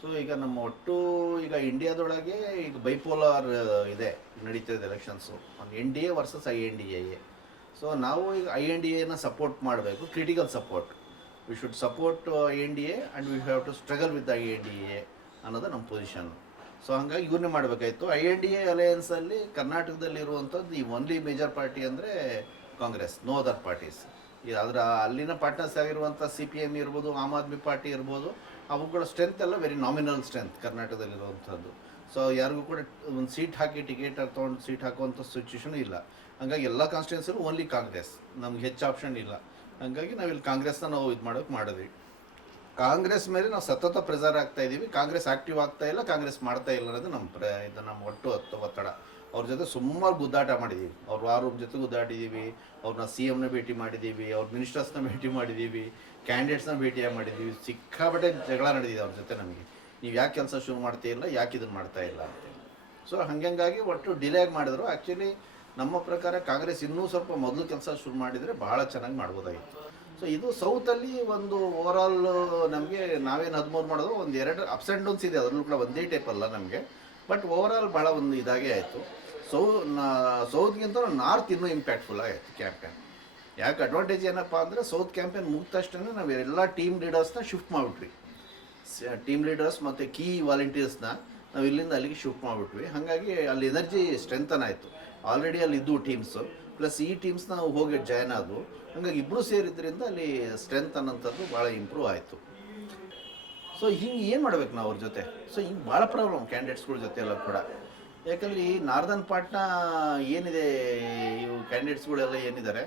So ಈಗ ನಮ್ಮ ಒಟ್ಟು ಈಗ ಇಂಡಿಯಾದೊಳಗೆ ಈಗ ಬೈಪೋಲಾರ್ ಇದೆ, ನಡೀತಿದೆ ಎಲೆಕ್ಷನ್ಸು. ಒಂದು N D A versus INDA. So ನಾವು ಈಗ INDAನ ಸಪೋರ್ಟ್ ಮಾಡಬೇಕು, critical support. We should support INDA and we have to struggle with INDA ಅನ್ನೋದು ನಮ್ಮ ಪೊಸಿಷನ್. ಸೊ ಹಂಗಾಗಿ ಇವನ್ನೇ ಮಾಡಬೇಕಾಯಿತು. INDA ಅಲಯನ್ಸಲ್ಲಿ ಕರ್ನಾಟಕದಲ್ಲಿರುವಂಥದ್ದು ಈ ಓನ್ಲಿ ಮೇಜರ್ ಪಾರ್ಟಿ ಅಂದರೆ ಕಾಂಗ್ರೆಸ್, ನೋ ಅದರ್ ಪಾರ್ಟೀಸ್. ಅದರ ಅಲ್ಲಿನ ಪಾರ್ಟ್ನರ್ಸ್ ಆಗಿರುವಂಥ CPM ಇರ್ಬೋದು, ಆಮ್ ಆದ್ಮಿ ಪಾರ್ಟಿ ಇರ್ಬೋದು, ಅವುಗಳ ಸ್ಟ್ರೆಂತ್ ಎಲ್ಲ ವೆರಿ ನಾಮಿನಲ್ ಸ್ಟ್ರೆಂತ್ ಕರ್ನಾಟಕದಲ್ಲಿರುವಂಥದ್ದು. ಸೊ ಯಾರಿಗೂ ಕೂಡ ಒಂದು ಸೀಟ್ ಹಾಕಿ ಟಿಕೆಟ್ ತೊಗೊಂಡು ಸೀಟ್ ಹಾಕುವಂಥ ಸಿಚುವೇಷನ್ ಇಲ್ಲ. ಹಾಗಾಗಿ ಎಲ್ಲ ಕಾನ್ಸ್ಟಿಟ್ಯೂನ್ಸಿಲೂ ಓನ್ಲಿ ಕಾಂಗ್ರೆಸ್, ನಮ್ಗೆ ಹೆಚ್ಚು ಆಪ್ಷನ್ ಇಲ್ಲ. ಹಾಗಾಗಿ ನಾವಿಲ್ಲಿ ಕಾಂಗ್ರೆಸ್ನ ನಾವು ಇದು ಮಾಡಿದ್ವಿ. ಕಾಂಗ್ರೆಸ್ ಮೇಲೆ ನಾವು ಸತತ ಪ್ರೆಸರ್ ಆಗ್ತಾ ಇದ್ದೀವಿ. ಕಾಂಗ್ರೆಸ್ ಆ್ಯಕ್ಟಿವ್ ಆಗ್ತಾ ಇಲ್ಲ, ಕಾಂಗ್ರೆಸ್ ಮಾಡ್ತಾ ಇಲ್ಲ ಅನ್ನೋದು ಇದು ನಮ್ಮ ಒಟ್ಟು ಒತ್ತಡ. ಅವ್ರ ಜೊತೆ ಸುಮಾರು ಗುದ್ದಾಟ ಮಾಡಿದ್ದೀವಿ. ಅವ್ರ ವಾರ್ ಜೊತೆ ಗುದ್ದಾಡಿದ್ದೀವಿ, ಅವ್ರನ್ನ CMನ ಭೇಟಿ ಮಾಡಿದ್ದೀವಿ, ಅವ್ರ ಮಿನಿಸ್ಟರ್ಸ್ನ ಭೇಟಿ ಮಾಡಿದ್ದೀವಿ, ಕ್ಯಾಂಡಿಡೇಟ್ಸ್ನ ಭೇಟಿ ಮಾಡಿದ್ದೀವಿ. ಸಿಕ್ಕಾಪಟ್ಟೆ ಜಗಳ ನಡೆದಿದೆ ಅವ್ರ ಜೊತೆ. ನಮಗೆ ನೀವು ಯಾಕೆ ಕೆಲಸ ಶುರು ಮಾಡ್ತಾ ಇಲ್ಲ, ಯಾಕೆ ಇದನ್ನು ಮಾಡ್ತಾ ಇಲ್ಲ ಅಂತೇಳಿ. ಸೊ ಹಾಗಾಗಿ ಒಟ್ಟು ಡಿಲೇ ಮಾಡಿದ್ರು. ಆ್ಯಕ್ಚುಲಿ ನಮ್ಮ ಪ್ರಕಾರ ಕಾಂಗ್ರೆಸ್ ಇನ್ನೂ ಸ್ವಲ್ಪ ಮೊದಲು ಕೆಲಸ ಶುರು ಮಾಡಿದರೆ ಭಾಳ ಚೆನ್ನಾಗಿ ಮಾಡ್ಬೋದಾಗಿತ್ತು. ಸೊ ಇದು ಸೌತಲ್ಲಿ ಒಂದು ಓವರಾಲ್ ನಮಗೆ ನಾವೇನು 13 ಮಾಡೋದು, ಒಂದು 2 ಅಪ್ಸ್ ಆ್ಯಂಡ್ ಡೌನ್ಸ್ ಇದೆ. ಅದರಲ್ಲೂ ಕೂಡ ಒಂದೇ ಟೈಪ್ ಅಲ್ಲ ನಮಗೆ, ಬಟ್ ಓವರಾಲ್ ಭಾಳ ಒಂದು ಇದಾಗೇ ಆಯಿತು. ಸೌತ್ಗಿಂತ ನಾರ್ತ್ ಇನ್ನೂ ಇಂಪ್ಯಾಕ್ಟ್ಫುಲ್ ಆಯಿತು ಕ್ಯಾಂಪೇನ್. ಯಾಕೆ ಅಡ್ವಾಂಟೇಜ್ ಏನಪ್ಪ ಅಂದರೆ, ಸೌತ್ ಕ್ಯಾಂಪೇನ್ ಮುಗಿದ ತಕ್ಷಣ ನಾವು ಎಲ್ಲ ಟೀಮ್ ಲೀಡರ್ಸ್ನ ಶಿಫ್ಟ್ ಮಾಡಿಬಿಟ್ವಿ. ಟೀಮ್ ಲೀಡರ್ಸ್ ಮತ್ತು ಕೀ ವಾಲಂಟಿಯರ್ಸ್ನ ನಾವು ಇಲ್ಲಿಂದ ಅಲ್ಲಿಗೆ ಶಿಫ್ಟ್ ಮಾಡಿಬಿಟ್ವಿ. ಹಾಗಾಗಿ ಅಲ್ಲಿ ಎನರ್ಜಿ ಸ್ಟ್ರೆಂಥನ್ ಆಯಿತು. ಆಲ್ರೆಡಿ ಅಲ್ಲಿ ಇದ್ದು ಟೀಮ್ಸು ಪ್ಲಸ್ ಈ ಟೀಮ್ಸ್ನ ಹೋಗಿ ಜಾಯ್ನ್ ಆದವು. ಹಾಗಾಗಿ ಇಬ್ಬರು ಸೇರಿದ್ರಿಂದ ಅಲ್ಲಿ ಸ್ಟ್ರೆಂತ್ ಅನ್ನೋಂಥದ್ದು ಭಾಳ ಇಂಪ್ರೂವ್ ಆಯಿತು. ಸೊ ಹಿಂಗೆ ಏನು ಮಾಡ್ಬೇಕು ನಾವು ಅವ್ರ ಜೊತೆ? ಸೊ ಹಿಂಗೆ ಭಾಳ ಪ್ರಾಬ್ಲಮ್ ಕ್ಯಾಂಡಿಡೇಟ್ಸ್ಗಳ ಜೊತೆ ಎಲ್ಲ ಕೂಡ. ಯಾಕಂದರೆ ಈ ನಾರ್ದನ್ ಪಾರ್ಟ್ನ ಏನಿದೆ, ಇವು ಕ್ಯಾಂಡಿಡೇಟ್ಸ್ಗಳೆಲ್ಲ ಏನಿದ್ದಾರೆ,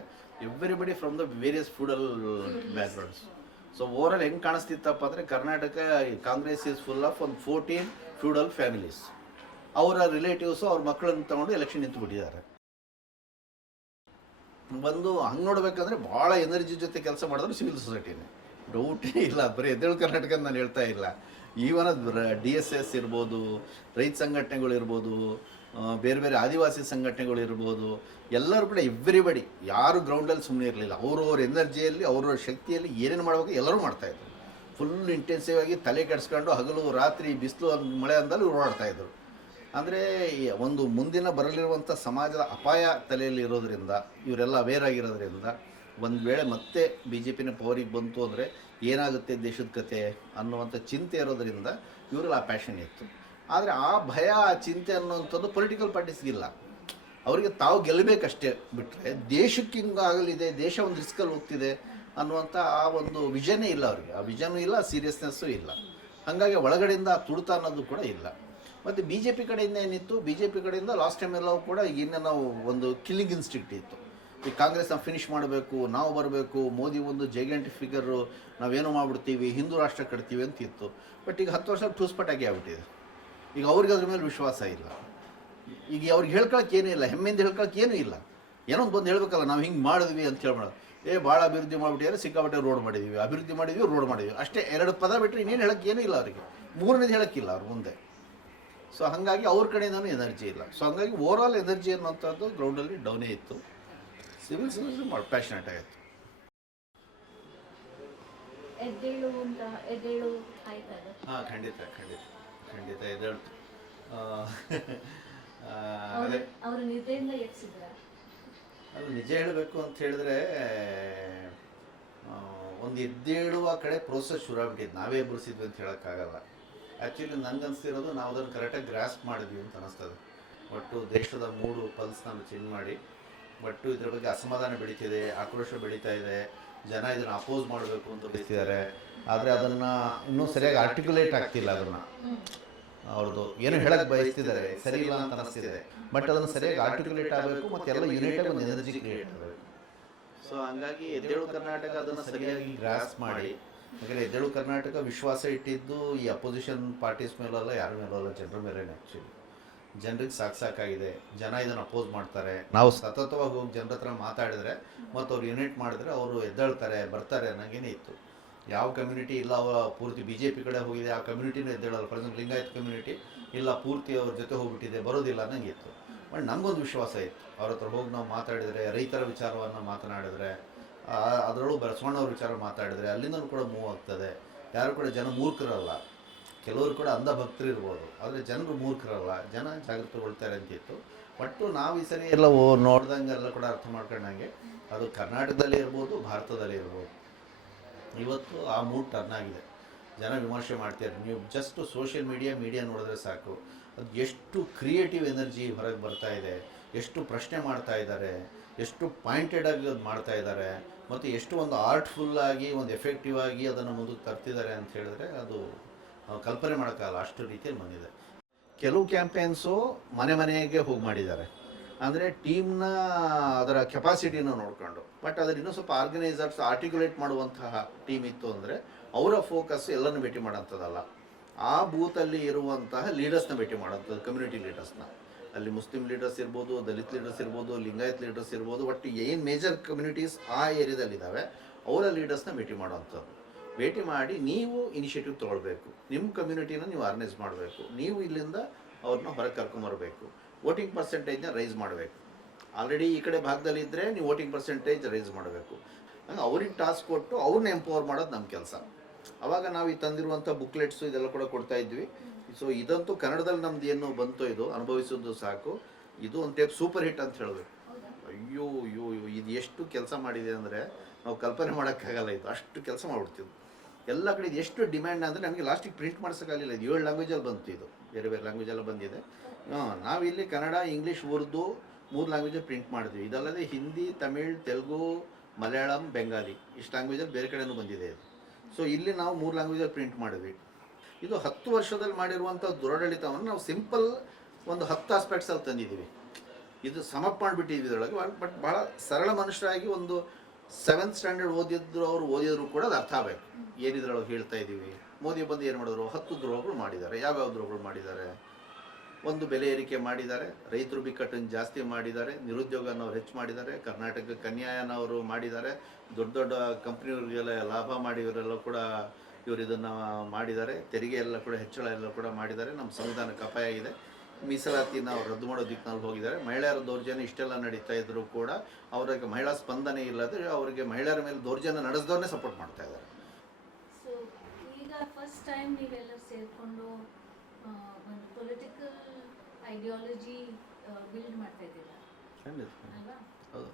everybody from the various feudal backgrounds. So overall ಹೆಂಗೆ ಕಾಣಿಸ್ತಿತ್ತಪ್ಪ ಅಂದರೆ, Karnataka Congress is full of ಒಂದು 14 ಫ್ಯೂಡಲ್ ಫ್ಯಾಮಿಲೀಸ್. ಅವರ ರಿಲೇಟಿವ್ಸು ಅವ್ರ ಮಕ್ಕಳನ್ನು ತಗೊಂಡು ಎಲೆಕ್ಷನ್ ನಿಂತುಬಿಟ್ಟಿದ್ದಾರೆ. ಬಂದು ಹಂಗೆ ನೋಡ್ಬೇಕಂದ್ರೆ ಭಾಳ ಎನರ್ಜಿ ಜೊತೆ ಕೆಲಸ ಮಾಡಿದ್ರು ಸಿವಿಲ್ ಸೊಸೈಟಿನೇ, ಡೌಟೇ ಇಲ್ಲ. ಬರೀ ಎದ್ದೇಳು ಕರ್ನಾಟಕ ನಾನು ಹೇಳ್ತಾ ಇಲ್ಲ. ಈವನ್ DSS ಇರ್ಬೋದು, ರೈತ ಸಂಘಟನೆಗಳು ಇರ್ಬೋದು, ಬೇರೆ ಬೇರೆ ಆದಿವಾಸಿ ಸಂಘಟನೆಗಳು ಇರ್ಬೋದು, ಎಲ್ಲರೂ ಕೂಡ ಎವ್ರಿಬಡಿ ಯಾರು ಗ್ರೌಂಡಲ್ಲಿ ಸುಮ್ಮನೆ ಇರಲಿಲ್ಲ. ಅವ್ರವ್ರ ಎನರ್ಜಿಯಲ್ಲಿ, ಅವ್ರವ್ರ ಶಕ್ತಿಯಲ್ಲಿ ಏನೇನು ಮಾಡಬೇಕು ಎಲ್ಲರೂ ಮಾಡ್ತಾಯಿದ್ರು. ಫುಲ್ ಇಂಟೆನ್ಸಿವ್ ಆಗಿ ತಲೆ ಕೆಡಿಸ್ಕೊಂಡು ಹಗಲು ರಾತ್ರಿ ಬಿಸಿಲು ಮಳೆ ಅಂದಲ್ಲಿ ಓಡಾಡ್ತಾಯಿದ್ರು. ಅಂದರೆ ಒಂದು ಮುಂದಿನ ಬರಲಿರುವಂಥ ಸಮಾಜದ ಅಪಾಯ ತಲೆಯಲ್ಲಿ ಇರೋದರಿಂದ, ಇವರೆಲ್ಲ ಅವೇರ್ ಆಗಿರೋದ್ರಿಂದ, ಒಂದು ವೇಳೆ ಮತ್ತೆ BJPನ ಪವರಿಗೆ ಬಂತು ಅಂದರೆ ಏನಾಗುತ್ತೆ ದೇಶದ ಕತೆ ಅನ್ನುವಂಥ ಚಿಂತೆ ಇರೋದರಿಂದ ಇವರಲ್ಲಿ ಆ ಪ್ಯಾಷನ್ ಇತ್ತು. ಆದರೆ ಆ ಭಯ, ಆ ಚಿಂತೆ ಅನ್ನುವಂಥದ್ದು ಪೊಲಿಟಿಕಲ್ ಪಾರ್ಟೀಸ್ಗಿಲ್ಲ. ಅವರಿಗೆ ತಾವು ಗೆಲ್ಲಬೇಕಷ್ಟೇ ಬಿಟ್ಟರೆ, ದೇಶಕ್ಕೆ ಹಿಂಗಾಗಲಿದೆ, ದೇಶ ಒಂದು ರಿಸ್ಕಲ್ಲಿ ಹೋಗ್ತಿದೆ ಅನ್ನುವಂಥ ಆ ಒಂದು ವಿಷನೇ ಇಲ್ಲ ಅವರಿಗೆ. ಆ ವಿಷನೂ ಇಲ್ಲ, ಸೀರಿಯಸ್ನೆಸ್ಸು ಇಲ್ಲ. ಹಾಗಾಗಿ ಒಳಗಡೆಯಿಂದ ಆ ತುಡಿತ ಅನ್ನೋದು ಕೂಡ ಇಲ್ಲ. ಮತ್ತು BJP ಕಡೆಯಿಂದ ಏನಿತ್ತು, BJP ಕಡೆಯಿಂದ ಲಾಸ್ಟ್ ಟೈಮ್ ಎಲ್ಲವೂ ಕೂಡ ಇನ್ನು ನಾವು ಒಂದು ಕಿಲ್ಲಿಂಗ್ ಇನ್ಸ್ಟಿಂಕ್ಟ್ ಇತ್ತು. ಈ ಕಾಂಗ್ರೆಸ್ನ ಫಿನಿಷ್ ಮಾಡಬೇಕು, ನಾವು ಬರಬೇಕು, ಮೋದಿ ಒಂದು ಜೈಗಂಟಿಕ್ ಫಿಗರು, ನಾವೇನೋ ಮಾಡಿಬಿಡ್ತೀವಿ, ಹಿಂದೂ ರಾಷ್ಟ್ರ ಕಟ್ತೀವಿ ಅಂತ ಇತ್ತು. ಬಟ್ ಈಗ 10 ವರ್ಷ ಟೂಸ್ಪಟಾಗಿ ಆಗ್ಬಿಟ್ಟಿದೆ. ಈಗ ಅವ್ರಿಗೆ ಅದ್ರ ಮೇಲೆ ವಿಶ್ವಾಸ ಇಲ್ಲ. ಈಗ ಅವ್ರಿಗೆ ಹೇಳ್ಕೊಳಕ್ಕೆ ಏನೂ ಇಲ್ಲ, ಹೆಮ್ಮೆಯಿಂದ ಹೇಳ್ಕೊಳಕ್ಕೆ ಏನೂ ಇಲ್ಲ. ಏನೋ ಒಂದು ಬಂದು ಹೇಳ್ಬೇಕಲ್ಲ, ನಾವು ಹಿಂಗೆ ಮಾಡಿದ್ವಿ ಅಂತ ಹೇಳ್ಬಿಡೋದು. ಭಾಳ ಅಭಿವೃದ್ಧಿ ಮಾಡಿಬಿಟ್ಟಿದ್ದಾರೆ, ಸಿಕ್ಕಾಪಟ್ಟೆ ರೋಡ್ ಮಾಡಿದ್ದೀವಿ, ಅಭಿವೃದ್ಧಿ ಮಾಡಿದ್ವಿ, ರೋಡ್ ಮಾಡಿದ್ವಿ, ಅಷ್ಟೇ 2 ಪದ ಬಿಟ್ಟರೆ ಇನ್ನೇನು ಹೇಳೋಕ್ಕೆ ಏನೂ ಇಲ್ಲ ಅವರಿಗೆ. 3ನೇದು ಹೇಳೋಕ್ಕಿಲ್ಲ ಅವ್ರ ಮುಂದೆ. ಸೊ ಹಾಗಾಗಿ ಅವ್ರ ಕಡೆಯಿಂದನೂ ಎನರ್ಜಿ ಇಲ್ಲ. ಸೊ ಹಾಗಾಗಿ ಓವರಾಲ್ ಎನರ್ಜಿ ಅನ್ನೋಂಥದ್ದು ಗ್ರೌಂಡಲ್ಲಿ ಡೌನೇ ಇತ್ತು. ಸಿವಿಲ್ ಸರ್ವಿಸ್ ಭಾಳ ಪ್ಯಾಷನೇಟ್ ಆಗಿತ್ತು. ಹಾಂ, ಖಂಡಿತ ಖಂಡಿತ ಖಂಡಿತ ಎದ್ದೇಳ್ತು. ಅದು ನಿಜ ಹೇಳಬೇಕು ಅಂತ ಹೇಳಿದ್ರೆ, ಒಂದು ಎದ್ದೇಳುವ ಕಡೆ ಪ್ರೋಸೆಸ್ ಶುರು ಆಗ್ಬಿಟ್ಟಿದ್ದು. ನಾವೇ ಎಬ್ಬರಿಸಿದ್ವಿ ಅಂತ ಹೇಳೋಕ್ಕಾಗಲ್ಲ. ಆ್ಯಕ್ಚುಲಿ ನನಗನ್ಸಿರೋದು ನಾವು ಅದನ್ನು ಕರೆಕ್ಟಾಗಿ ಗ್ರಾಸ್ಪ್ ಮಾಡಿದ್ವಿ ಅಂತ ಅನ್ನಿಸ್ತದೆ. ಒಟ್ಟು ದೇಶದ 3 ಪಲ್ಸ್ ನಾವು ಚೇಂಜ್ ಮಾಡಿ, ಒಟ್ಟು ಇದ್ರ ಬಗ್ಗೆ ಅಸಮಾಧಾನ ಬೆಳೀತಿದೆ, ಆಕ್ರೋಶ ಬೆಳೀತಾ ಇದೆ, ಜನ ಇದನ್ನು ಅಪೋಸ್ ಮಾಡಬೇಕು ಅಂತ ಬಯಸ್ತಿದ್ದಾರೆ. ಆದರೆ ಅದನ್ನು ಇನ್ನೂ ಸರಿಯಾಗಿ ಆರ್ಟಿಕ್ಯುಲೇಟ್ ಆಗ್ತಿಲ್ಲ. ಅದನ್ನು ಅವ್ರದ್ದು ಏನು ಹೇಳಕ್ಕೆ ಬಯಸ್ತಿದ್ದಾರೆ, ಸರಿ ಇಲ್ಲ ಅಂತ ಅನ್ನಿಸ್ತಿದೆ. ಬಟ್ ಅದನ್ನು ಸರಿಯಾಗಿ ಆರ್ಟಿಕ್ಯುಲೇಟ್ ಆಗಬೇಕು ಮತ್ತು ಎಲ್ಲ ಯುನೈಟಾಗಿ ಒಂದು ಎನರ್ಜಿ ಕ್ರಿಯೇಟ್ ಆಗಬೇಕು. ಸೊ ಹಂಗಾಗಿ ಎದ್ದೇಳು ಕರ್ನಾಟಕ ಅದನ್ನು ಸರಿಯಾಗಿ ಗ್ರಾಸ್ ಮಾಡಿ, ಯಾಕಂದರೆ ಎದ್ದೇಳು ಕರ್ನಾಟಕ ವಿಶ್ವಾಸ ಇಟ್ಟಿದ್ದು ಈ ಅಪೋಸಿಷನ್ ಪಾರ್ಟೀಸ್ ಮೇಲಲ್ಲ, ಯಾರ ಮೇಲಲ್ಲ, ಜನರ ಮೇಲೇ. ಆ್ಯಕ್ಚುಲಿ ಜನರಿಗೆ ಸಾಕಾಗಿದೆ, ಜನ ಇದನ್ನು ಅಪೋಸ್ ಮಾಡ್ತಾರೆ. ನಾವು ಸತತವಾಗಿ ಹೋಗಿ ಜನರ ಹತ್ರ ಮಾತಾಡಿದ್ರೆ ಮತ್ತು ಅವ್ರು ಯುನೈಟ್ ಮಾಡಿದ್ರೆ ಅವರು ಎದ್ದೇಳ್ತಾರೆ, ಬರ್ತಾರೆ ಅನ್ನೋಂಗೇನೆ ಇತ್ತು. ಯಾವ ಕಮ್ಯುನಿಟಿ ಇಲ್ಲ ಪೂರ್ತಿ BJP ಕಡೆ ಹೋಗಿದೆ, ಆ ಕಮ್ಯುನಿಟಿನೂ ಎದ್ದೇಳಲ್ಲ. ಫಾರ್ ಎಕ್ಸಾಂಪಲ್ ಲಿಂಗಾಯತ್ ಕಮ್ಯುನಿಟಿ ಇಲ್ಲ, ಪೂರ್ತಿ ಅವ್ರ ಜೊತೆ ಹೋಗ್ಬಿಟ್ಟಿದೆ, ಬರೋದಿಲ್ಲ ಅನ್ನಂಗೆ ಇತ್ತು. ಬಟ್ ನಮಗೊಂದು ವಿಶ್ವಾಸ ಇತ್ತು, ಅವ್ರ ಹತ್ರ ಹೋಗಿ ನಾವು ಮಾತಾಡಿದರೆ, ರೈತರ ವಿಚಾರವನ್ನು ಮಾತನಾಡಿದ್ರೆ, ಅದರಲ್ಲೂ ಬಸವಣ್ಣವ್ರ ವಿಚಾರ ಮಾತಾಡಿದರೆ ಅಲ್ಲಿಂದಲೂ ಕೂಡ ಮೂವ್ ಆಗ್ತದೆ. ಯಾರು ಕೂಡ ಜನ ಮೂರ್ಖರಲ್ಲ. ಕೆಲವರು ಕೂಡ ಅಂಧ ಭಕ್ತರು ಇರ್ಬೋದು, ಆದರೆ ಜನರು ಮೂರ್ಖರಲ್ಲ, ಜನ ಜಾಗೃತಗೊಳ್ತಾರೆ ಅಂತಿತ್ತು. ಒಟ್ಟು ನಾವು ಈ ಸರಿ ಎಲ್ಲ ನೋಡ್ದಂಗೆಲ್ಲ ಕೂಡ ಅರ್ಥ ಮಾಡ್ಕೊಂಡಂಗೆ ಅದು ಕರ್ನಾಟಕದಲ್ಲಿ ಇರ್ಬೋದು, ಭಾರತದಲ್ಲಿ ಇರ್ಬೋದು, ಇವತ್ತು ಆ ಮೂಡ್ ಟರ್ನ್ ಆಗಿದೆ. ಜನ ವಿಮರ್ಶೆ ಮಾಡ್ತಾರೆ. ನೀವು ಜಸ್ಟ್ ಸೋಷಿಯಲ್ ಮೀಡಿಯಾ ನೋಡಿದ್ರೆ ಸಾಕು, ಅದು ಎಷ್ಟು ಕ್ರಿಯೇಟಿವ್ ಎನರ್ಜಿ ಹೊರಗೆ ಬರ್ತಾ ಇದೆ, ಎಷ್ಟು ಪ್ರಶ್ನೆ ಮಾಡ್ತಾ ಇದ್ದಾರೆ, ಎಷ್ಟು ಪಾಯಿಂಟೆಡ್ ಆಗಿ ಅದು ಮಾಡ್ತಾ ಇದ್ದಾರೆ, ಮತ್ತು ಎಷ್ಟು ಒಂದು ಆರ್ಟ್ಫುಲ್ಲಾಗಿ ಒಂದು ಎಫೆಕ್ಟಿವ್ ಆಗಿ ಅದನ್ನು ಮುಂದಕ್ಕೆ ತರ್ತಿದ್ದಾರೆ ಅಂತ ಹೇಳಿದ್ರೆ ಅದು ಕಲ್ಪನೆ ಮಾಡೋಕ್ಕಾಗಲ್ಲ, ಅಷ್ಟು ರೀತಿಯಲ್ಲಿ ಬಂದಿದೆ. ಕೆಲವು ಕ್ಯಾಂಪೇನ್ಸು ಮನೆಗೆ ಹೋಗಿ ಮಾಡಿದ್ದಾರೆ, ಅಂದರೆ ಟೀಮ್ನ ಅದರ ಕೆಪಾಸಿಟಿನ ನೋಡಿಕೊಂಡು. ಬಟ್ ಅದರ ಇನ್ನೂ ಸ್ವಲ್ಪ ಆರ್ಗನೈಸರ್ಸ್ ಆರ್ಟಿಕ್ಯುಲೇಟ್ ಮಾಡುವಂತಹ ಟೀಮ್ ಇತ್ತು ಅಂದರೆ ಅವರ ಫೋಕಸ್ ಎಲ್ಲನೂ ಭೇಟಿ ಮಾಡೋಂಥದ್ದಲ್ಲ, ಆ ಬೂತಲ್ಲಿ ಇರುವಂತಹ ಲೀಡರ್ಸ್ನ ಭೇಟಿ ಮಾಡೋಂಥದ್ದು, ಕಮ್ಯುನಿಟಿ ಲೀಡರ್ಸ್ನ. ಅಲ್ಲಿ ಮುಸ್ಲಿಂ ಲೀಡರ್ಸ್ ಇರ್ಬೋದು, ದಲಿತ್ ಲೀಡರ್ಸ್ ಇರ್ಬೋದು, ಲಿಂಗಾಯತ್ ಲೀಡರ್ಸ್ ಇರ್ಬೋದು, ಒಟ್ಟು ಏನು ಮೇಜರ್ ಕಮ್ಯುನಿಟೀಸ್ ಆ ಏರಿಯಾದಲ್ಲಿದ್ದಾವೆ ಅವರ ಲೀಡರ್ಸ್ನ ಭೇಟಿ ಮಾಡೋವಂಥದ್ದು. ಭೇಟಿ ಮಾಡಿ ನೀವು ಇನಿಷಿಯೇಟಿವ್ ತೊಗೊಳ್ಬೇಕು, ನಿಮ್ಮ ಕಮ್ಯುನಿಟಿನ ನೀವು ಆರ್ಗನೈಸ್ ಮಾಡಬೇಕು, ನೀವು ಇಲ್ಲಿಂದ ಅವ್ರನ್ನ ಹೊರಗೆ ಕರ್ಕೊಂಬರಬೇಕು, ವೋಟಿಂಗ್ ಪರ್ಸೆಂಟೇಜ್ನ ರೈಸ್ ಮಾಡಬೇಕು. ಆಲ್ರೆಡಿ ಈ ಕಡೆ ಭಾಗದಲ್ಲಿದ್ದರೆ ನೀವು ವೋಟಿಂಗ್ ಪರ್ಸೆಂಟೇಜ್ ರೈಸ್ ಮಾಡಬೇಕು. ಹಂಗೆ ಅವ್ರಿಗೆ ಟಾಸ್ಕ್ ಕೊಟ್ಟು ಅವ್ರನ್ನ ಎಂಪವರ್ ಮಾಡೋದು ನಮ್ಮ ಕೆಲಸ. ಆವಾಗ ನಾವು ಈ ತಂದಿರುವಂಥ ಬುಕ್ಲೆಟ್ಸು ಇದೆಲ್ಲ ಕೂಡ ಕೊಡ್ತಾ ಇದ್ವಿ. ಸೊ ಇದಂತೂ ಕನ್ನಡದಲ್ಲಿ ನಮ್ದು ಏನು ಬಂತು, ಇದು ಅನುಭವಿಸೋದು ಸಾಕು, ಇದು ಒಂದು ಟೈಪ್ ಸೂಪರ್ ಹಿಟ್ ಅಂತ ಹೇಳಬೇಕು. ಅಯ್ಯೋ ಅಯ್ಯೋ ಇದು ಎಷ್ಟು ಕೆಲಸ ಮಾಡಿದೆ ಅಂದರೆ ನಾವು ಕಲ್ಪನೆ ಮಾಡೋಕ್ಕಾಗಲ್ಲ, ಇದು ಅಷ್ಟು ಕೆಲಸ ಮಾಡಿಬಿಡ್ತಿದ್ವು ಎಲ್ಲ ಕಡೆ. ಇದು ಎಷ್ಟು ಡಿಮ್ಯಾಂಡ್ ಅಂದರೆ ನಮಗೆ ಲಾಸ್ಟಿಗೆ ಪ್ರಿಂಟ್ ಮಾಡ್ಸೋಕ್ಕಾಗಲಿಲ್ಲ. ಇದು 7 ಲ್ಯಾಂಗ್ವೇಜಲ್ಲಿ ಬಂತು, ಇದು ಬೇರೆ ಬೇರೆ ಲ್ಯಾಂಗ್ವೇಜೆಲ್ಲ ಬಂದಿದೆ. ನಾವಿಲ್ಲಿ ಕನ್ನಡ, ಇಂಗ್ಲೀಷ್, ಉರ್ದು 3 ಲ್ಯಾಂಗ್ವೇಜಲ್ಲಿ ಪ್ರಿಂಟ್ ಮಾಡಿದ್ವಿ. ಇದಲ್ಲದೆ ಹಿಂದಿ, ತಮಿಳ್, ತೆಲುಗು, ಮಲಯಾಳಂ, ಬೆಂಗಾಲಿ ಇಷ್ಟು ಲ್ಯಾಂಗ್ವೇಜಲ್ಲಿ ಬೇರೆ ಕಡೆಯೂ ಬಂದಿದೆ ಇದು. ಸೊ ಇಲ್ಲಿ ನಾವು 3 ಲ್ಯಾಂಗ್ವೇಜಲ್ಲಿ ಪ್ರಿಂಟ್ ಮಾಡಿದ್ವಿ. ಇದು 10 ವರ್ಷದಲ್ಲಿ ಮಾಡಿರುವಂಥ ದುರಾಡಳಿತವನ್ನು ನಾವು ಸಿಂಪಲ್ ಒಂದು 10 ಆಸ್ಪೆಕ್ಟ್ಸಲ್ಲಿ ತಂದಿದ್ದೀವಿ. ಇದು ಸಮಪ್ ಮಾಡಿಬಿಟ್ಟಿದ್ವಿ ಇದರೊಳಗೆ. ಬಟ್ ಭಾಳ ಸರಳ ಮನುಷ್ಯರಾಗಿ ಒಂದು 7th ಸ್ಟ್ಯಾಂಡರ್ಡ್ ಓದಿದ್ರು ಕೂಡ ಅದು ಅರ್ಥ ಆಗಬೇಕು ಏನಿದ್ರೊಳಗೆ ಹೇಳ್ತಾ ಇದ್ದೀವಿ. ಮೋದಿ ಬಂದು ಏನು ಮಾಡಿದ್ರು, 10 ದ್ರೋಹಗಳು ಮಾಡಿದ್ದಾರೆ. ಯಾವ್ಯಾವ ದ್ರೋಹಗಳು ಮಾಡಿದ್ದಾರೆ? ಒಂದು ಬೆಲೆ ಏರಿಕೆ ಮಾಡಿದ್ದಾರೆ, ರೈತರು ಬಿಕ್ಕಟ್ಟನ್ನು ಜಾಸ್ತಿ ಮಾಡಿದ್ದಾರೆ, ನಿರುದ್ಯೋಗನ ಅವ್ರು ಹೆಚ್ಚು ಮಾಡಿದ್ದಾರೆ, ಕರ್ನಾಟಕಕ್ಕೆ ಅನ್ಯಾಯನ ಅವರು ಮಾಡಿದ್ದಾರೆ, ದೊಡ್ಡ ದೊಡ್ಡ ಕಂಪ್ನಿಯವರಿಗೆಲ್ಲ ಲಾಭ ಮಾಡಿವರೆಲ್ಲ ಕೂಡ ಇವರು ಇದನ್ನು ಮಾಡಿದ್ದಾರೆ, ತೆರಿಗೆ ಎಲ್ಲ ಕೂಡ ಹೆಚ್ಚಳ ಎಲ್ಲ ಕೂಡ ಮಾಡಿದ್ದಾರೆ, ನಮ್ಮ ಸಂವಿಧಾನಕ್ಕೆ ಅಪಾಯ ಇದೆ, ಮೀಸಲಾತಿನ ಅವ್ರು ರದ್ದು ಮಾಡೋ ದಿಕ್ಕಿನಲ್ಲಿ ಹೋಗಿದ್ದಾರೆ. ಮಹಿಳೆಯರ ದೌರ್ಜನ್ಯ ಇಷ್ಟೆಲ್ಲ ನಡೀತಾ ಇದ್ದರೂ ಕೂಡ ಅವರಿಗೆ ಮಹಿಳಾ ಸ್ಪಂದನೆ ಇಲ್ಲದೆ ಅವರಿಗೆ ಮಹಿಳೆಯರ ಮೇಲೆ ದೌರ್ಜನ್ಯ ನಡೆಸಿದವ್ರನ್ನೇ ಸಪೋರ್ಟ್ ಮಾಡ್ತಾ ಇದ್ದಾರೆ. ಸೊ ಈಗ ಫಸ್ಟ್ ಟೈಮ್ ನೀವೆಲ್ಲ ಸೇರಿಕೊಂಡು ಒಂದು ಪೊಲಿಟಿಕಲ್ ಐಡಿಯಾಲಜಿ ಬಿಲ್ಡ್ ಮಾಡ್ತಾ ಇದ್ದೀರಾ ಅಲ್ವಾ? ಹೌದು,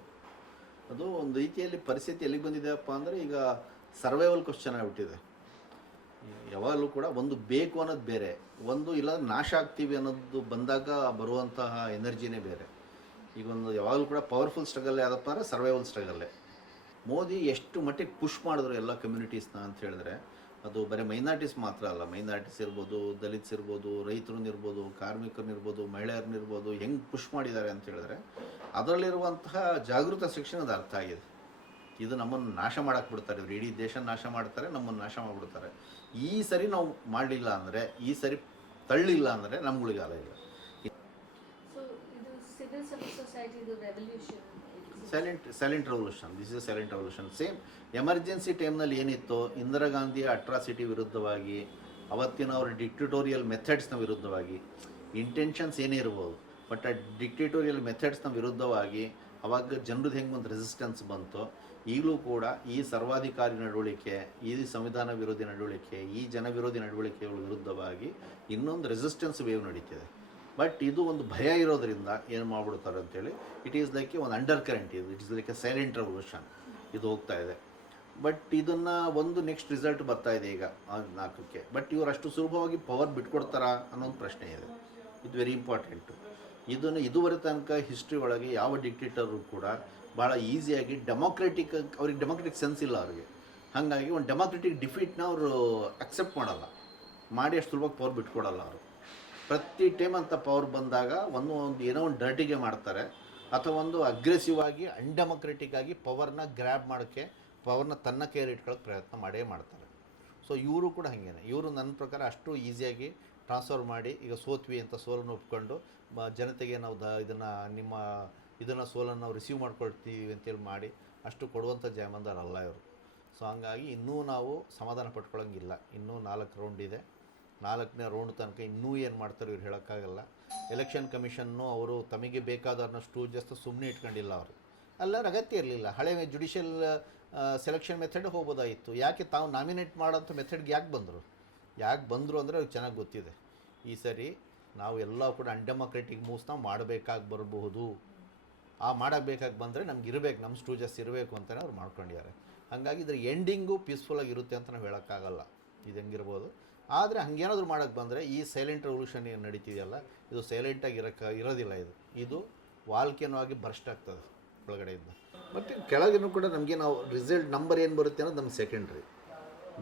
ಅದು ಒಂದು ರೀತಿಯಲ್ಲಿ ಪರಿಸ್ಥಿತಿ ಎಲ್ಲಿಗೆ ಬಂದಿದೆಯಪ್ಪ ಅಂದರೆ ಈಗ ಸರ್ವೈವಲ್ ಕ್ವಶನ್ ಆಗಿಬಿಟ್ಟಿದೆ. ಯಾವಾಗಲೂ ಕೂಡ ಒಂದು ಬೇಕು ಅನ್ನೋದು ಬೇರೆ, ಒಂದು ಇಲ್ಲ ನಾಶ ಆಗ್ತೀವಿ ಅನ್ನೋದು ಬಂದಾಗ ಬರುವಂತಹ ಎನರ್ಜಿನೇ ಬೇರೆ. ಈಗ ಒಂದು ಯಾವಾಗಲೂ ಕೂಡ ಪವರ್ಫುಲ್ ಸ್ಟ್ರಗಲ್ ಯಾವುದಪ್ಪ ಅಂದರೆ ಸರ್ವೈವಲ್ ಸ್ಟ್ರಗಲ್ಲೇ. ಮೋದಿ ಎಷ್ಟು ಮಟ್ಟಿಗೆ ಪುಷ್ ಮಾಡಿದ್ರು ಎಲ್ಲ ಕಮ್ಯುನಿಟೀಸ್ನ ಅಂತ ಹೇಳಿದ್ರೆ ಅದು ಬರೀ ಮೈನಾರಿಟೀಸ್ ಮಾತ್ರ ಅಲ್ಲ, ಮೈನಾರಿಟೀಸ್ ಇರ್ಬೋದು, ದಲಿತ್ಸ್ ಇರ್ಬೋದು, ರೈತರನ್ನಿರ್ಬೋದು, ಕಾರ್ಮಿಕರನ್ನಿರ್ಬೋದು, ಮಹಿಳೆಯರನ್ನಿರ್ಬೋದು, ಹೆಂಗೆ ಪುಷ್ ಮಾಡಿದ್ದಾರೆ ಅಂತ ಹೇಳಿದ್ರೆ ಅದರಲ್ಲಿರುವಂತಹ ಜಾಗೃತ ಶಿಕ್ಷಣ ಅದು ಅರ್ಥ ಆಗಿದೆ. ಇದು ನಮ್ಮನ್ನು ನಾಶ ಮಾಡಕ್ಕೆ ಬಿಡ್ತಾರೆ, ಇವರು ಇಡೀ ದೇಶ ನಾಶ ಮಾಡ್ತಾರೆ, ನಮ್ಮನ್ನು ನಾಶ ಮಾಡಿಬಿಡ್ತಾರೆ. ಈ ಸರಿ ನಾವು ಮಾಡಲಿಲ್ಲ ಅಂದರೆ, ಈ ಸರಿ ತಳ್ಳಿಲ್ಲ ಅಂದರೆ ನಮ್ಗಳಿಗಾಲ ಇಲ್ಲ. Silent revolution, this is silent revolution. Same emergency ಟೈಮ್ನಲ್ಲಿ ಏನಿತ್ತು, ಇಂದಿರಾ ಗಾಂಧಿಯ ಅಟ್ರಾಸಿಟಿ ವಿರುದ್ಧವಾಗಿ, ಅವತ್ತಿನ ಅವರ ಡಿಕ್ಟೇಟೋರಿಯಲ್ ಮೆಥಡ್ಸ್ನ ವಿರುದ್ಧವಾಗಿ, ಇಂಟೆನ್ಷನ್ಸ್ ಏನೇ ಇರ್ಬೋದು, ಬಟ್ ಆ ಡಿಕ್ಟೇಟೋರಿಯಲ್ ಮೆಥಡ್ಸ್ನ ವಿರುದ್ಧವಾಗಿ ಅವಾಗ ಜನರದ್ದು ಹೆಂಗೆ ಒಂದು ರೆಸಿಸ್ಟೆನ್ಸ್ ಬಂತು, ಈಗಲೂ ಕೂಡ ಈ ಸರ್ವಾಧಿಕಾರಿ ನಡವಳಿಕೆ, ಈ ಸಂವಿಧಾನ ವಿರೋಧಿ ನಡವಳಿಕೆ, ಈ ಜನ ವಿರೋಧಿ ನಡವಳಿಕೆಗಳ ವಿರುದ್ಧವಾಗಿ ಇನ್ನೊಂದು ರೆಸಿಸ್ಟೆನ್ಸ್ ವೇವ್ ನಡೀತಿದೆ. ಬಟ್ ಇದು ಒಂದು ಭಯ ಇರೋದರಿಂದ ಏನು ಮಾಡ್ಬಿಡ್ತಾರೆ ಅಂತೇಳಿ, ಇಟ್ ಈಸ್ ಲೈಕ್ ಒಂದು ಅಂಡರ್ ಕರೆಂಟ್, ಇದು it is like A silent revolution ಇದು ಹೋಗ್ತಾ ಇದೆ. ಬಟ್ ಇದನ್ನು ಒಂದು ನೆಕ್ಸ್ಟ್ ರಿಸಲ್ಟ್ ಬರ್ತಾ ಇದೆ ಈಗ 4ಕ್ಕೆ. ಬಟ್ ಇವರು ಅಷ್ಟು ಸುಲಭವಾಗಿ ಪವರ್ ಬಿಟ್ಕೊಡ್ತಾರಾ ಅನ್ನೋದು ಪ್ರಶ್ನೆ ಇದೆ. ಇದು ವೆರಿ ಇಂಪಾರ್ಟೆಂಟು. ಇದನ್ನು ಇದುವರೆ ತನಕ ಹಿಸ್ಟ್ರಿ ಒಳಗೆ ಯಾವ ಡಿಕ್ಟೇಟರು ಕೂಡ ಭಾಳ ಈಸಿಯಾಗಿ ಅವ್ರಿಗೆ ಡೆಮೋಕ್ರೆಟಿಕ್ ಸೆನ್ಸ್ ಇಲ್ಲ ಅವ್ರಿಗೆ. ಹಾಗಾಗಿ ಒಂದು ಡೆಮೋಕ್ರೆಟಿಕ್ ಡಿಫೀಟ್ನ ಅವರು ಅಕ್ಸೆಪ್ಟ್ ಮಾಡಲ್ಲ, ಮಾಡಿ ಅಷ್ಟು ಸುಲಭವಾಗಿ ಪವರ್ ಬಿಟ್ಕೊಡಲ್ಲ ಅವರು. ಪ್ರತಿ ಟೈಮ್ ಅಂತ ಪವರ್ ಬಂದಾಗ ಒಂದು ಏನೋ ಒಂದು ಡರ್ಟಿಗೆ ಮಾಡ್ತಾರೆ, ಅಥವಾ ಒಂದು ಅಗ್ರೆಸಿವ್ ಆಗಿ ಅನ್ಡೆಮೋಕ್ರೆಟಿಕ್ ಆಗಿ ಪವರ್ನ ಗ್ರ್ಯಾಬ್ ಮಾಡೋಕ್ಕೆ, ಪವರ್ನ ತನ್ನ ಕೈಯಲ್ಲಿ ಇಟ್ಕೊಳ್ಳೋಕೆ ಪ್ರಯತ್ನ ಮಾಡೇ ಮಾಡ್ತಾರೆ. ಸೊ ಇವರು ಕೂಡ ಹಾಗೇನೆ, ಇವರು ನನ್ನ ಪ್ರಕಾರ ಅಷ್ಟು ಈಸಿಯಾಗಿ ಟ್ರಾನ್ಸ್ಫರ್ ಮಾಡಿ, ಈಗ ಸೋತ್ವಿ ಅಂತ ಸೋಲನ್ನು ಒಪ್ಕೊಂಡು ಜನತೆಗೆ ನಾವು ಇದನ್ನು ಸೋಲನ್ನು ನಾವು ರಿಸೀವ್ ಮಾಡ್ಕೊಳ್ತೀವಿ ಅಂತೇಳಿ ಮಾಡಿ ಅಷ್ಟು ಕೊಡುವಂಥ ಜಯಮಂದರಲ್ಲ ಇವರು. ಸೊ ಹಂಗಾಗಿ ಇನ್ನೂ ನಾವು ಸಮಾಧಾನ ಪಟ್ಕೊಳ್ಳೋಂಗಿಲ್ಲ. ಇನ್ನೂ 4 ರೌಂಡ್ ಇದೆ. 4ನೇ ರೌಂಡ್ ತನಕ ಇನ್ನೂ ಏನು ಮಾಡ್ತಾರೆ ಇವ್ರು ಹೇಳೋಕ್ಕಾಗಲ್ಲ. ಎಲೆಕ್ಷನ್ ಕಮಿಷನ್ನು ಅವರು ತಮಗೆ ಬೇಕಾದನ್ನಷ್ಟು ಜಸ್ಟ್ ಸುಮ್ಮನೆ ಇಟ್ಕೊಂಡಿಲ್ಲ ಅವರು. ಅಲ್ಲರ ಅಗತ್ಯ ಇರಲಿಲ್ಲ. ಹಳೆ ಜುಡಿಷಿಯಲ್ ಸೆಲೆಕ್ಷನ್ ಮೆಥಡ್ ಹೋಗ್ಬೋದಾಗಿತ್ತು. ಯಾಕೆ ತಾವು ನಾಮಿನೇಟ್ ಮಾಡೋಂಥ ಮೆಥಡ್ಗೆ ಯಾಕೆ ಬಂದರು? ಯಾಕೆ ಬಂದರು ಅಂದರೆ ಅವ್ರಿಗೆ ಚೆನ್ನಾಗಿ ಗೊತ್ತಿದೆ ಈ ಸರಿ ನಾವು ಎಲ್ಲ ಕೂಡ ಅನ್ಡೆಮೊಕ್ರೆಟಿಕ್ ಮೂವ್ಸ್ನ ಮಾಡಬೇಕಾಗಿ ಬರಬಹುದು. ಆ ಮಾಡಬೇಕಾಗಿ ಬಂದರೆ ನಮ್ಗೆ ಇರಬೇಕು, ನಮ್ಮ ಸ್ಟೂಜಸ್ ಇರಬೇಕು ಅಂತಲೇ ಅವ್ರು ಮಾಡ್ಕೊಂಡಿದ್ದಾರೆ. ಹಾಗಾಗಿ ಇದ್ರ ಎಂಡಿಂಗು ಪೀಸ್ಫುಲ್ಲಾಗಿ ಇರುತ್ತೆ ಅಂತ ನಾವು ಹೇಳೋಕ್ಕಾಗಲ್ಲ, ಇದು ಹೆಂಗಿರ್ಬೋದು. ಆದರೆ ಹಂಗೇನಾದರೂ ಮಾಡೋಕ್ಕೆ ಬಂದರೆ ಈ ಸೈಲೆಂಟ್ ರೆವಲ್ಯೂಷನ್ ಏನು ನಡೀತಿದೆಯಲ್ಲ, ಇದು ಸೈಲೆಂಟಾಗಿ ಇರೋದಿಲ್ಲ. ಇದು ವಾಲ್ಕೇನೋ ಆಗಿ ಬರ್ಸ್ಟ್ ಆಗ್ತದೆ ಒಳಗಡೆಯಿಂದ. ಮತ್ತು ಕೆಳಗಿನೂ ಕೂಡ ನಮಗೆ ನಾವು ರಿಸಲ್ಟ್ ನಂಬರ್ ಏನು ಬರುತ್ತೆ ಅನ್ನೋದು ನಮ್ಗೆ ಸೆಕೆಂಡ್ರಿ.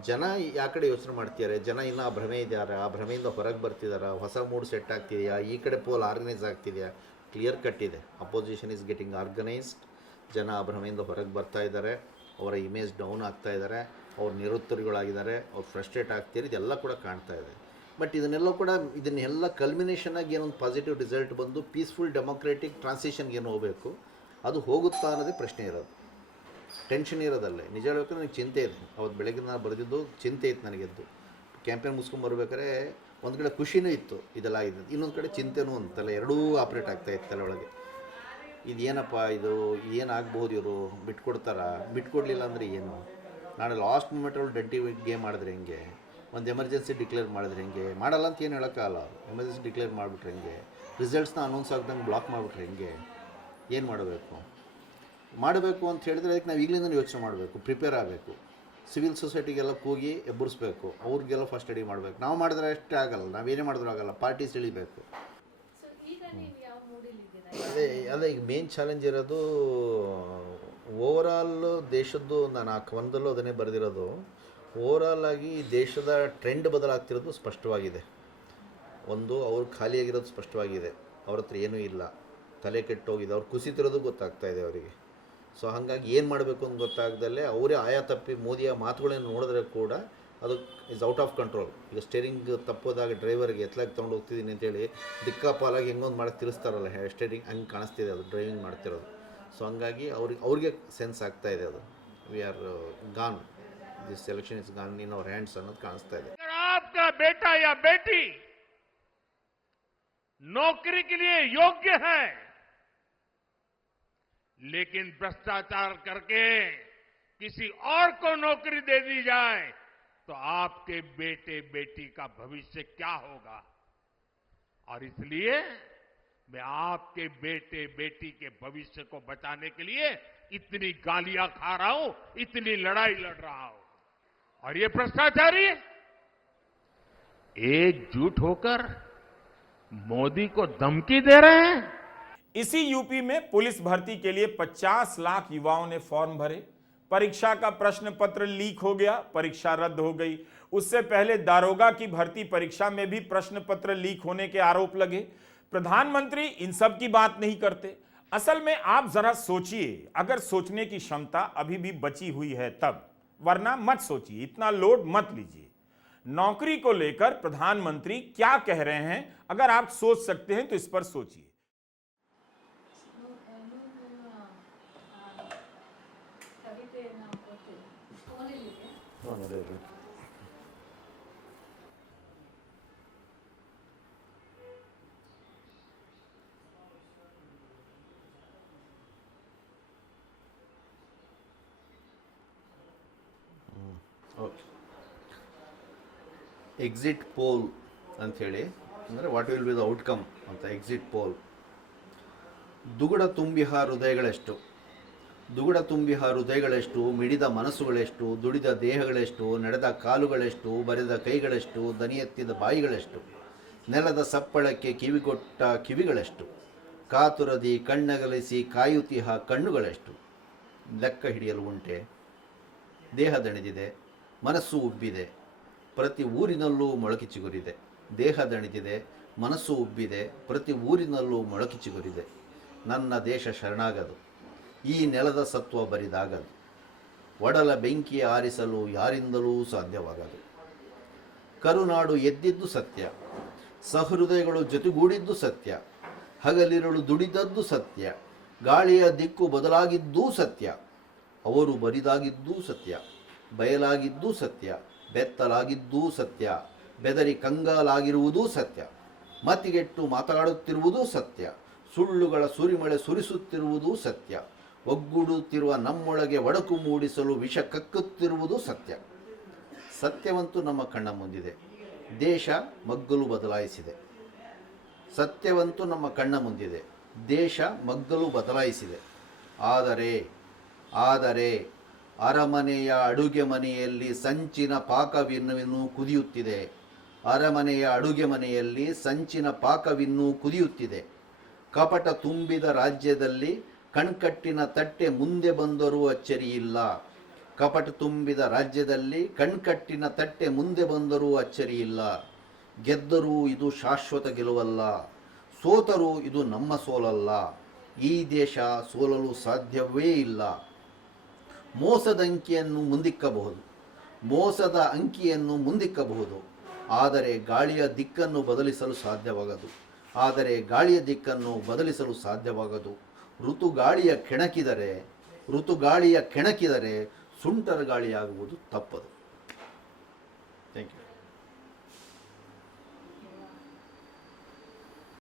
ಜನ ಯಾವ ಕಡೆ ಯೋಚನೆ ಮಾಡ್ತಿದ್ದಾರೆ, ಜನ ಇನ್ನೂ ಆ ಭ್ರಮೆ ಇದ್ದಾರೆ, ಆ ಭ್ರಮೆಯಿಂದ ಹೊರಗೆ ಬರ್ತಿದ್ದಾರೆ, ಹೊಸ ಮೂಡ್ ಸೆಟ್ ಆಗ್ತಿದೆಯಾ, ಈ ಕಡೆ ಪೋಲ್ ಆರ್ಗನೈಸ್ ಆಗ್ತಿದೆಯಾ, ಕ್ಲಿಯರ್ ಕಟ್ ಇದೆ. Opposition is getting organised. ಜನ ಆ ಭ್ರಮೆಯಿಂದ ಹೊರಗೆ ಬರ್ತಾ ಇದ್ದಾರೆ, ಅವರ ಇಮೇಜ್ ಡೌನ್ ಆಗ್ತಾ ಇದ್ದಾರೆ, ಅವ್ರು ನಿರುತ್ತರಿಗಳಾಗಿದ್ದಾರೆ, ಅವ್ರು ಫ್ರಸ್ಟ್ರೇಟ್ ಆಗ್ತಿದ್ದಾರೆ, ಇದೆಲ್ಲ ಕೂಡ ಕಾಣ್ತಾ ಇದೆ. ಬಟ್ ಇದನ್ನೆಲ್ಲ ಕಲ್ಮಿನೇಷನ್ ಆಗಿ ಏನೊಂದು ಪಾಸಿಟಿವ್ ರಿಸಲ್ಟ್ ಬಂದು ಪೀಸ್ಫುಲ್ ಡೆಮೊಕ್ರೆಟಿಕ್ ಟ್ರಾನ್ಸಿಷನ್ಗೆ ಏನು ಹೋಗಬೇಕು, ಅದು ಹೋಗುತ್ತಾ ಅನ್ನೋದೇ ಪ್ರಶ್ನೆ ಇರೋದು. ಟೆನ್ಷನ್ ಇರೋದಲ್ಲೇ. ನಿಜ ಹೇಳಬೇಕು, ನನಗೆ ಚಿಂತೆ ಇದೆ. ಅವತ್ತು ಬೆಳಗ್ಗೆ ನಾನು ಬರೆದಿದ್ದು ಚಿಂತೆ ಇತ್ತು ನನಗೆದ್ದು. ಕ್ಯಾಂಪೇನ್ ಮುಗಿಸ್ಕೊಂಬರ್ಬೇಕಾದ್ರೆ ಒಂದು ಕಡೆ ಖುಷಿನೂ ಇತ್ತು ಇದೆಲ್ಲ ಆಗಿದೆ, ಇನ್ನೊಂದು ಕಡೆ ಚಿಂತೆನೂ ಅಂತಲ್ಲ, ಎರಡೂ ಆಪ್ರೇಟ್ ಆಗ್ತಾಯಿತ್ತು ತಲೆ ಒಳಗೆ. ಇದೇನಪ್ಪ ಇದು, ಏನಾಗ್ಬೋದು, ಇವರು ಬಿಟ್ಕೊಡ್ಲಿಲ್ಲ ಅಂದರೆ ಏನು, ನಾಳೆ ಲಾಸ್ಟ್ ಮೂಮೆಂಟಲ್ಲಿ ಡಂಟಿ ಗೇಮ್ ಮಾಡಿದ್ರೆ ಹೆಂಗೆ, ಒಂದು ಎಮರ್ಜೆನ್ಸಿ ಡಿಕ್ಲೇರ್ ಮಾಡಿದ್ರೆ ಹೆಂಗೆ, ಮಾಡಲ್ಲ ಅಂತ ಏನು ಹೇಳೋಕ್ಕಾಗಲ್ಲ. ಎಮರ್ಜೆನ್ಸಿ ಡಿಕ್ಲೇರ್ ಮಾಡಿಬಿಟ್ರೆ ಹೆಂಗೆ, ರಿಸಲ್ಟ್ಸ್ನ ಅನೌನ್ಸ್ ಆಗ್ದಂಗೆ ಬ್ಲಾಕ್ ಮಾಡಿಬಿಟ್ರೆ ಹೆಂಗೆ, ಏನು ಮಾಡಬೇಕು ಅಂತ ಹೇಳಿದ್ರೆ ಅದಕ್ಕೆ ನಾವು ಈಗಲಿಂದ ಯೋಚನೆ ಮಾಡಬೇಕು, ಪ್ರಿಪೇರ್ ಆಗಬೇಕು. ಸಿವಿಲ್ ಸೊಸೈಟಿಗೆಲ್ಲ ಕೂಗಿ ಎಬ್ಬರಿಸ್ಬೇಕು, ಅವ್ರಿಗೆಲ್ಲ ಫಸ್ಟ್ ಸ್ಟಡಿ ಮಾಡಬೇಕು. ನಾವು ಮಾಡಿದ್ರೆ ಅಷ್ಟೇ ಆಗಲ್ಲ, ನಾವೇನೇ ಮಾಡಿದ್ರೂ ಆಗಲ್ಲ, ಪಾರ್ಟೀಸ್ ಇಳಿಬೇಕು. ಅದೇ ಈಗ ಮೇನ್ ಚಾಲೆಂಜ್ ಇರೋದು ಓವರಾಲ್ ದೇಶದ್ದು. ನಾನು ಆ ಕವನದಲ್ಲೂ ಅದನ್ನೇ ಬರೆದಿರೋದು. ಓವರಾಲ್ ಆಗಿ ದೇಶದ ಟ್ರೆಂಡ್ ಬದಲಾಗ್ತಿರೋದು ಸ್ಪಷ್ಟವಾಗಿದೆ. ಒಂದು, ಅವ್ರು ಖಾಲಿಯಾಗಿರೋದು ಸ್ಪಷ್ಟವಾಗಿದೆ, ಅವ್ರ ಹತ್ರ ಏನೂ ಇಲ್ಲ, ತಲೆ ಕೆಟ್ಟೋಗಿದೆ, ಅವ್ರು ಕುಸಿತಿರೋದು ಗೊತ್ತಾಗ್ತಾ ಇದೆ ಅವರಿಗೆ. ಸೊ ಹಾಗಾಗಿ ಏನು ಮಾಡಬೇಕು ಅಂತ ಗೊತ್ತಾಗ್ದಲ್ಲೇ ಅವರೇ ಆಯಾ ತಪ್ಪಿ ಮೋದಿಯ ಮಾತುಗಳನ್ನು ನೋಡಿದ್ರೆ ಕೂಡ ಅದು ಇಸ್ ಔಟ್ ಆಫ್ ಕಂಟ್ರೋಲ್. ಈಗ ಸ್ಟೇರಿಂಗ್ ತಪ್ಪೋದಾಗ ಡ್ರೈವರ್ಗೆ ಎತ್ತಲಾಗಿ ತೊಗೊಂಡು ಹೋಗ್ತಿದ್ದೀನಿ ಅಂತೇಳಿ ದಿಕ್ಕಾಪಾಲಾಗಿ ಹೆಂಗೊಂದು ಮಾಡಕ್ಕೆ ತಿರ್ಸ್ತಾರಲ್ಲ ಸ್ಟೇರಿಂಗ್, ಹಂಗೆ ಕಾಣಿಸ್ತಿದೆ ಅದು ಡ್ರೈವಿಂಗ್ ಮಾಡ್ತಿರೋದು. ಸೊ ಹಂಗಾಗಿ ಅವ್ರಿಗೆ ಸೆನ್ಸ್ ಆಗ್ತಾ ಇದೆ, ಅದು we are gone, this election is gone in our hands ಅನ್ನೋದು ಕಾಣಿಸ್ತಾ ಇದೆ. आपका बेटा या बेटी नौकरी के लिए योग्य है, लेकिन भ्रष्टाचार करके किसी और को नौकरी दे दी जाए तो आपके बेटे बेटी का भविष्य क्या होगा। और इसलिए मैं आपके बेटे बेटी के भविष्य को बचाने के लिए इतनी गालियां खा रहा हूं, इतनी लड़ाई लड़ रहा हूं। और ये भ्रष्टाचारी एकजुट होकर मोदी को धमकी दे रहे हैं। इसी यूपी में पुलिस भर्ती के लिए 50 लाख युवाओं ने फॉर्म भरे। परीक्षा का प्रश्न पत्र लीक हो गया, परीक्षा रद्द हो गई। उससे पहले दारोगा की भर्ती परीक्षा में भी प्रश्न पत्र लीक होने के आरोप लगे। प्रधानमंत्री इन सब की बात नहीं करते। असल में आप जरा सोचिए, अगर सोचने की क्षमता अभी भी बची हुई है तब, वरना मत सोचिए, इतना लोड मत लीजिए। नौकरी को लेकर प्रधानमंत्री क्या कह रहे हैं, अगर आप सोच सकते हैं तो इस पर सोचिए। ಓಕೆ, ಎಕ್ಸಿಟ್ ಪೋಲ್ ಅಂಥೇಳಿ, ಅಂದರೆ what will be the outcome ಅಂತ. Exit poll. ದುಗುಡ ತುಂಬಿಹ ಹೃದಯಗಳೆಷ್ಟು, ಮಿಡಿದ ಮನಸ್ಸುಗಳೆಷ್ಟು, ದುಡಿದ ದೇಹಗಳೆಷ್ಟು, ನಡೆದ ಕಾಲುಗಳೆಷ್ಟು, ಬರೆದ ಕೈಗಳೆಷ್ಟು, ದನಿ ಎತ್ತಿದ ಬಾಯಿಗಳೆಷ್ಟು, ನೆಲದ ಸಪ್ಪಳಕ್ಕೆ ಕಿವಿಗೊಟ್ಟ ಕಿವಿಗಳೆಷ್ಟು, ಕಾತುರದಿ ಕಣ್ಣಗಲಿಸಿ ಕಾಯುತಿಹ ಕಣ್ಣುಗಳೆಷ್ಟು. ಲೆಕ್ಕ ಹಿಡಿಯಲು ಉಂಟೆ. ದೇಹ ದಣಿದಿದೆ, ಮನಸ್ಸು ಉಬ್ಬಿದೆ, ಪ್ರತಿ ಊರಿನಲ್ಲೂ ಮೊಳಕೆ ಚಿಗುರಿದೆ. ದೇಹ ದಣಿದಿದೆ, ಮನಸ್ಸು ಉಬ್ಬಿದೆ, ಪ್ರತಿ ಊರಿನಲ್ಲೂ ಮೊಳಕೆ ಚಿಗುರಿದೆ. ನನ್ನ ದೇಶ ಶರಣಾಗದು, ಈ ನೆಲದ ಸತ್ವ ಬರಿದಾಗದು, ಒಡಲ ಬೆಂಕಿ ಆರಿಸಲು ಯಾರಿಂದಲೂ ಸಾಧ್ಯವಾಗದು. ಕರುನಾಡು ಎದ್ದಿದ್ದು ಸತ್ಯ, ಸಹೃದಯಗಳು ಜೊತೆಗೂಡಿದ್ದು ಸತ್ಯ, ಹಗಲಿರುಳು ದುಡಿದದ್ದು ಸತ್ಯ, ಗಾಳಿಯ ದಿಕ್ಕು ಬದಲಾಗಿದ್ದೂ ಸತ್ಯ, ಅವರು ಬರಿದಾಗಿದ್ದೂ ಸತ್ಯ, ಬಯಲಾಗಿದ್ದೂ ಸತ್ಯ, ಬೆತ್ತಲಾಗಿದ್ದೂ ಸತ್ಯ, ಬೆದರಿ ಕಂಗಾಲಾಗಿರುವುದೂ ಸತ್ಯ, ಮತಿಗೆಟ್ಟು ಮಾತನಾಡುತ್ತಿರುವುದೂ ಸತ್ಯ, ಸುಳ್ಳುಗಳ ಸುರಿಮಳೆ ಸುರಿಸುತ್ತಿರುವುದೂ ಸತ್ಯ, ಒಗ್ಗೂಡುತ್ತಿರುವ ನಮ್ಮೊಳಗೆ ಒಡಕು ಮೂಡಿಸಲು ವಿಷ ಕಕ್ಕುತ್ತಿರುವುದೂ ಸತ್ಯ. ಸತ್ಯವಂತೂ ನಮ್ಮ ಕಣ್ಣ ಮುಂದಿದೆ, ದೇಶ ಮಗ್ಗಲು ಬದಲಾಯಿಸಿದೆ. ಸತ್ಯವಂತೂ ನಮ್ಮ ಕಣ್ಣ ಮುಂದಿದೆ. ದೇಶ ಮಗ್ಗಲು ಬದಲಾಯಿಸಿದೆ. ಆದರೆ ಅರಮನೆಯ ಅಡುಗೆ ಮನೆಯಲ್ಲಿ ಸಂಚಿನ ಪಾಕವಿನ್ನೂ ಕುದಿಯುತ್ತಿದೆ. ಅರಮನೆಯ ಅಡುಗೆ ಮನೆಯಲ್ಲಿ ಸಂಚಿನ ಪಾಕವಿನ್ನೂ ಕುದಿಯುತ್ತಿದೆ. ಕಪಟ ತುಂಬಿದ ರಾಜ್ಯದಲ್ಲಿ ಕಣ್ಕಟ್ಟಿನ ತಟ್ಟೆ ಮುಂದೆ ಬಂದರೂ ಅಚ್ಚರಿಯಿಲ್ಲ. ಕಪಟ ತುಂಬಿದ ರಾಜ್ಯದಲ್ಲಿ ಕಣ್ಕಟ್ಟಿನ ತಟ್ಟೆ ಮುಂದೆ ಬಂದರೂ ಅಚ್ಚರಿಯಿಲ್ಲ. ಗೆದ್ದರೂ ಇದು ಶಾಶ್ವತ ಗೆಲುವಲ್ಲ, ಸೋತರೂ ಇದು ನಮ್ಮ ಸೋಲಲ್ಲ. ಈ ದೇಶ ಸೋಲಲು ಸಾಧ್ಯವೇ ಇಲ್ಲ. ಮೋಸದ ಅಂಕಿಯನ್ನು ಮುಂದಿಕ್ಕಬಹುದು, ಆದರೆ ಗಾಳಿಯ ದಿಕ್ಕನ್ನು ಬದಲಿಸಲು ಸಾಧ್ಯವಾಗದು. ಋತುಗಾಳಿಯ ಕೆಣಕಿದರೆ ಸುಂಟರ ಗಾಳಿಯಾಗುವುದು ತಪ್ಪದು.